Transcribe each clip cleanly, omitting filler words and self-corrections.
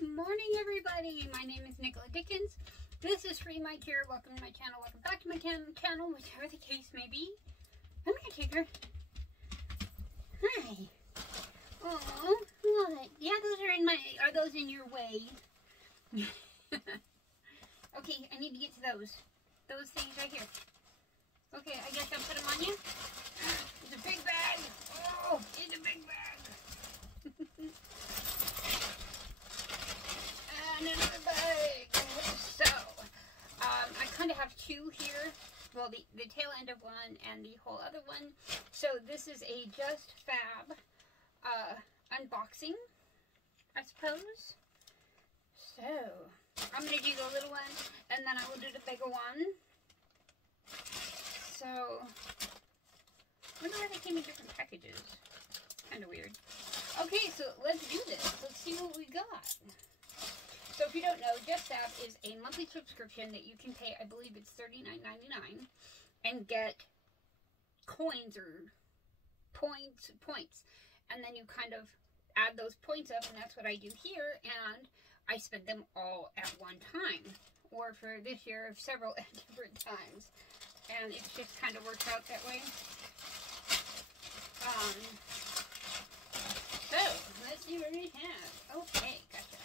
Good morning, everybody. My name is Nicola Dickens. This is Free Mike here. Welcome to my channel. Welcome back to my channel, whichever the case may be. Come here, Tigger. Hi. Oh, what? Yeah, those are in my. Are those in your way? Okay, I need to get to those. Those things right here. Okay, I guess I'll put them on you. It's a big bag. Oh, it's a big bag. And another bag. So, I kind of have two here. Well, the tail end of one and the whole other one. So this is a Justfab unboxing, I suppose. So, I'm going to do the little one, and then I will do the bigger one. So, I wonder why they came in different packages. Kind of weird. Okay, so let's do this. Let's see what we got. So if you don't know, Justfab is a monthly subscription that you can pay, I believe it's $39.99, and get coins or points. And then you kind of add those points up, and that's what I do here, and I spend them all at one time. Or for this year, several at different times. And it just kind of works out that way. So, let's see what we have. Okay, gotcha.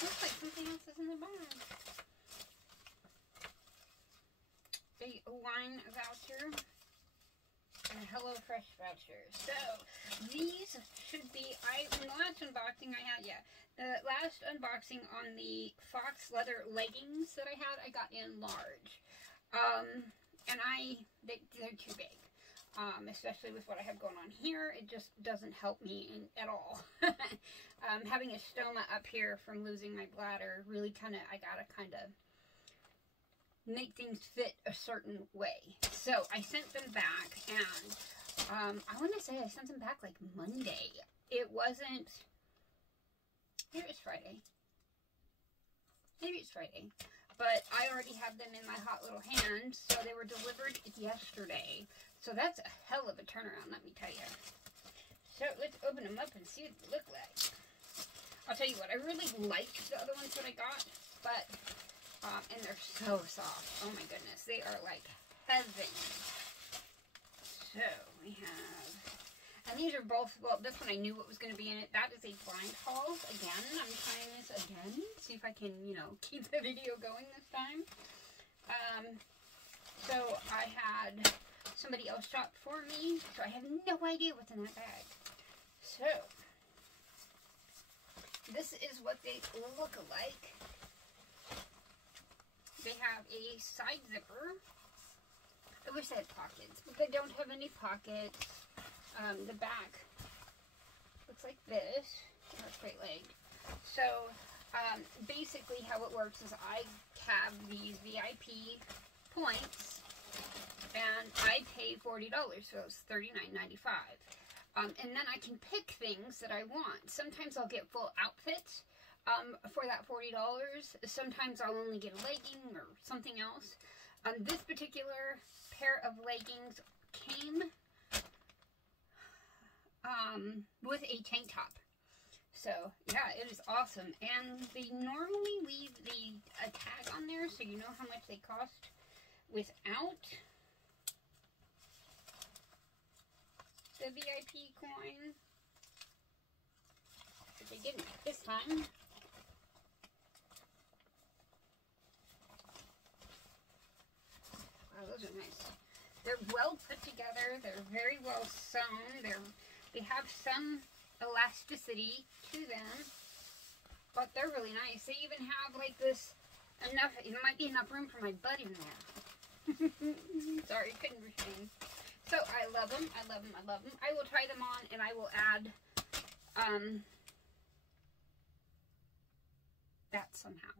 Looks like something else is in the bag. A wine voucher and a HelloFresh voucher. So these should be, in the last unboxing I had, the last unboxing on the fox leather leggings that I had, I got in large. And they're too big. Especially with what I have going on here, it just doesn't help me at all. Having a stoma up here from losing my bladder, really I gotta kind of make things fit a certain way. So I sent them back, and I want to say I sent them back like Monday. It wasn't, here it's Friday. Maybe it's Friday. But I already have them in my hot little hands, so they were delivered yesterday. So that's a hell of a turnaround, let me tell you. So let's open them up and see what they look like. I'll tell you what, I really liked the other ones that I got, but, and they're so soft. Oh my goodness, they are like heaven. So we have, and these are both, well, this one I knew what was going to be in it. That is a blind haul. Again, I'm trying this again. See if I can, keep the video going this time. So I had somebody else shop for me, so I have no idea what's in that bag. So, this is what they look like. They have a side zipper. I wish they had pockets, but they don't have any pockets. The back looks like this. Oh, straight leg. So, basically how it works is I have these VIP points, and I pay $40, so it's $39.95. And then I can pick things that I want. Sometimes I'll get full outfits for that $40. Sometimes I'll only get a legging or something else. This particular pair of leggings came with a tank top. So, yeah, it is awesome. And they normally leave a tag on there so you know how much they cost without the VIP coin. But they didn't this time. Wow, those are nice. They're well put together. They're very well sewn. They have some elasticity to them, but they're really nice. They even have like this it might be enough room for my butt in there. Sorry, couldn't refrain. So I love them. I love them. I love them. I will try them on, and I will add that somehow.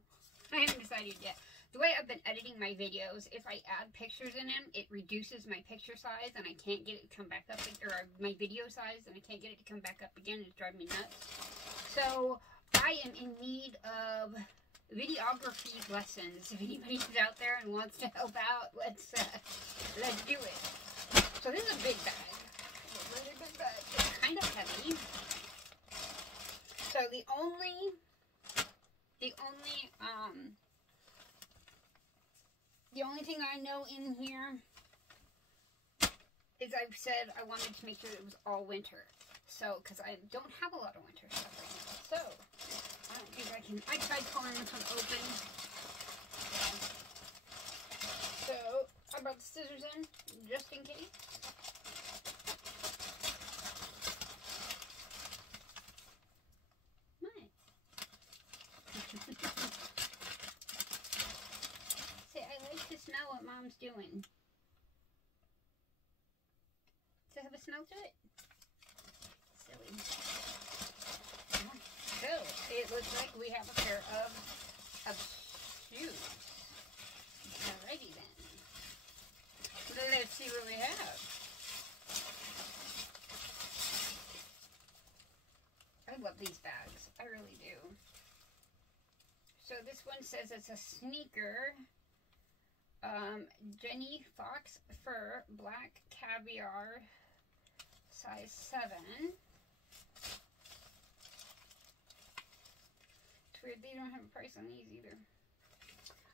I haven't decided yet. The way I've been editing my videos, if I add pictures in them, it reduces my picture size, and I can't get it to come back up, or my video size, and I can't get it to come back up again. It's driving me nuts. So I am in need of videography lessons. If anybody's out there and wants to help out, let's do it. So this is a big bag. know in here is I've said I wanted to make sure it was all winter. So, because I don't have a lot of winter stuff right now. So, I don't think I tried pulling this one open. So, I brought the scissors in, just in case. Nice. See, I like to smell what Mom's doing. Does it have a smell to it? Silly. So, it looks like we have a pair of shoes. Alrighty then. Let's see what we have. I love these bags. I really do. So this one says it's a sneaker. Jenny Fox Fur Black Caviar size 7. It's weird they don't have a price on these either.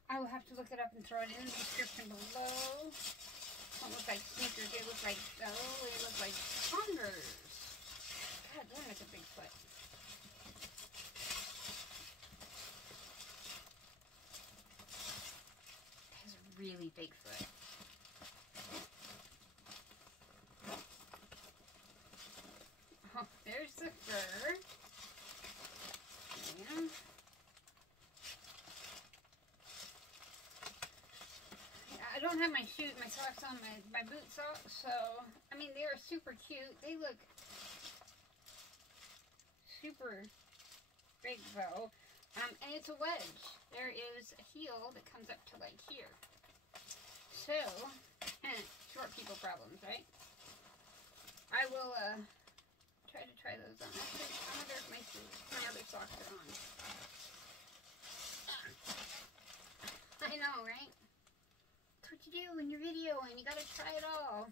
I will have to look it up and throw it in the description below. Don't look like sneakers, they look like, oh, they look like Converse. God damn, it's a big foot. It has a really big foot. Oh, there's the fur. Yeah. I don't have my socks on, my boot socks, so, I mean, they are super cute. They look super big, though. And it's a wedge. There is a heel that comes up to, like, here. So, short people problems, right? I will, try those on. Actually, I wonder if my other socks are on. I know, right? That's what you do when you're videoing. You gotta try it all.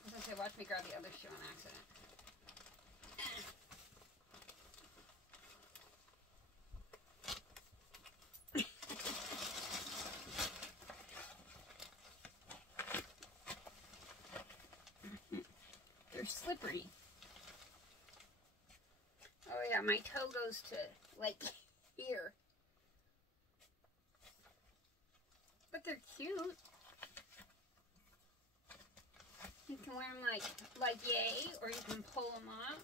I was gonna say, watch me grab the other shoe on accident. They're slippery. Oh yeah, my toe goes to, like, here. But they're cute. You can wear them like yay, or you can pull them up.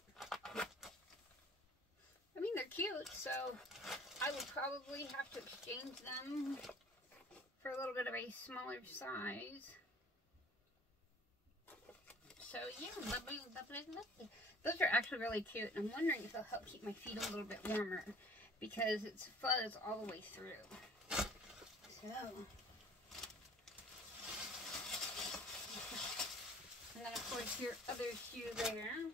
I mean, they're cute, so I would probably have to exchange them for a little bit of a smaller size. So yeah, lovely, lovely, lovely. Those are actually really cute. I'm wondering if they'll help keep my feet a little bit warmer, because it's fuzz all the way through. So, and then of course your other shoe there.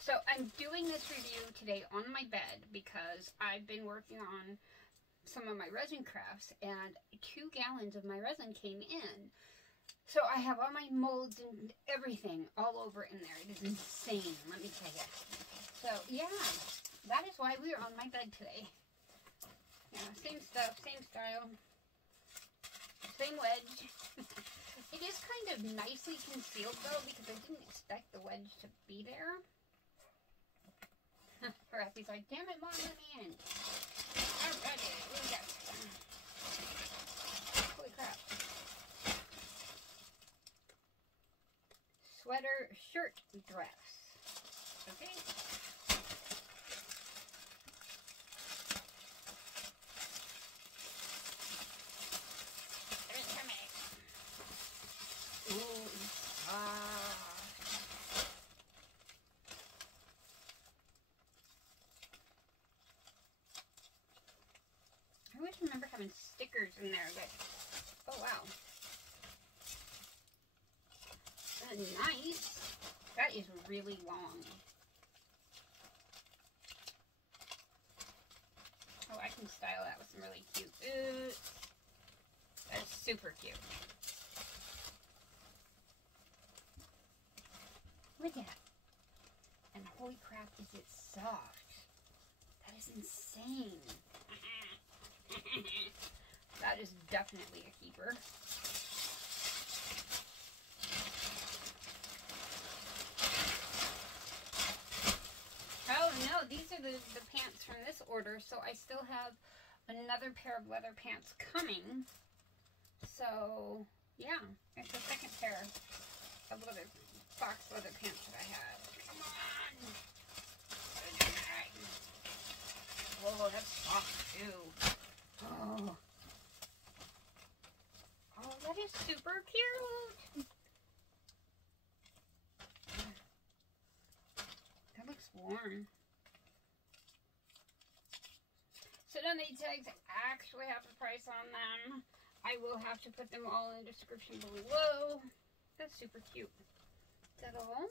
So I'm doing this review today on my bed because I've been working on some of my resin crafts, and 2 gallons of my resin came in. So I have all my molds and everything all over in there. It is insane, let me tell you. So yeah, that is why we are on my bed today. Yeah, same stuff, same style, same wedge. It is kind of nicely concealed though, because I didn't expect the wedge to be there. Rappy's like, damn it, Mom, let me in. Alrighty, what we got? Holy crap. Sweater, shirt, dress. Okay. Give it to me. Ooh, I always remember having stickers in there that, oh wow. Nice. That is really long. Oh, I can style that with some really cute boots. That's super cute. Look at that. And holy crap, is it soft. definitely a keeper. Oh no, these are the pants from this order, so I still have another pair of leather pants coming. So yeah, it's the second pair of box leather pants that I have. Come on! Oh, that's soft too. Oh. Oh, that is super cute. That looks warm. So then the tags actually have a price on them. I will have to put them all in the description below. That's super cute. Is that all?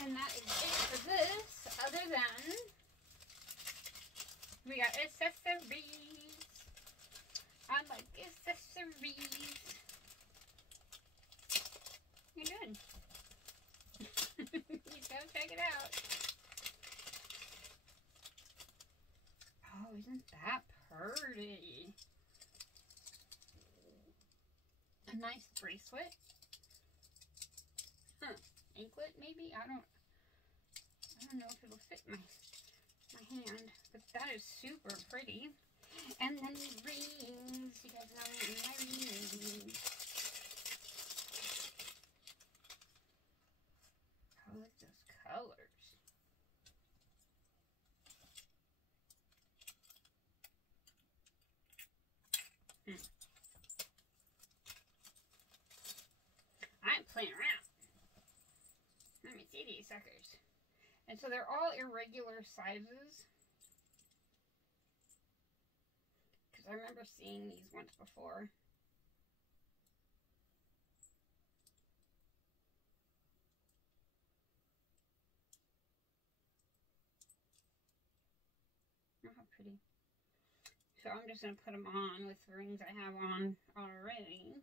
And that is it for this, other than we got accessories. I like accessories. You're good. You go check it out. Oh, isn't that pretty? A nice bracelet. Huh. Anklet maybe? I don't know if it'll fit my hand, but that is super pretty. And then rings. You guys know my rings. Oh, look at those colors. I ain't playing around. Let me see these suckers. And so they're all irregular sizes. Because I remember seeing these once before. Oh, how pretty. So I'm just going to put them on with the rings I have on already.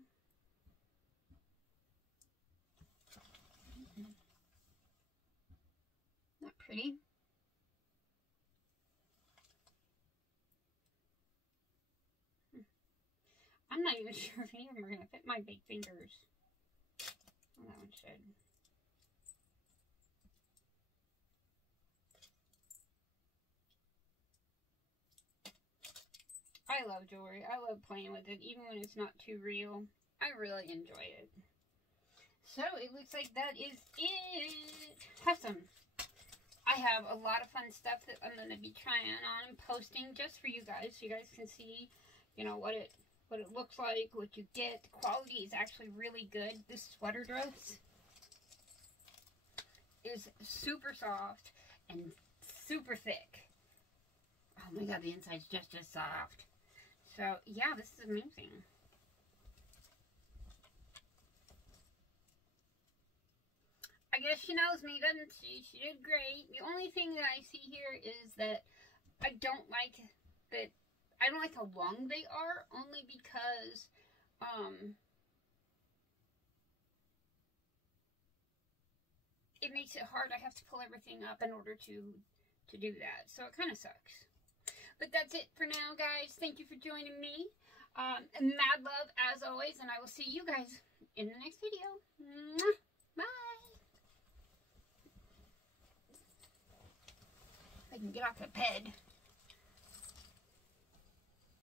Not pretty. I'm not even sure if any of them are going to fit my big fingers. Oh, that one should. I love jewelry. I love playing with it, even when it's not too real. I really enjoy it. So, it looks like that is it. Awesome. I have a lot of fun stuff that I'm going to be trying on and posting just for you guys, so you guys can see, you know, what it looks like, what you get. The quality is actually really good. This sweater dress is super soft and super thick. Oh my god, the inside's just as soft. So, yeah, this is amazing. I guess she knows me, doesn't she? She did great. The only thing that I see here is that I don't like how long they are, only because, it makes it hard. I have to pull everything up in order to do that. So it kind of sucks. But that's it for now, guys. Thank you for joining me. And mad love, as always. And I will see you guys in the next video. Bye. I can get off the bed.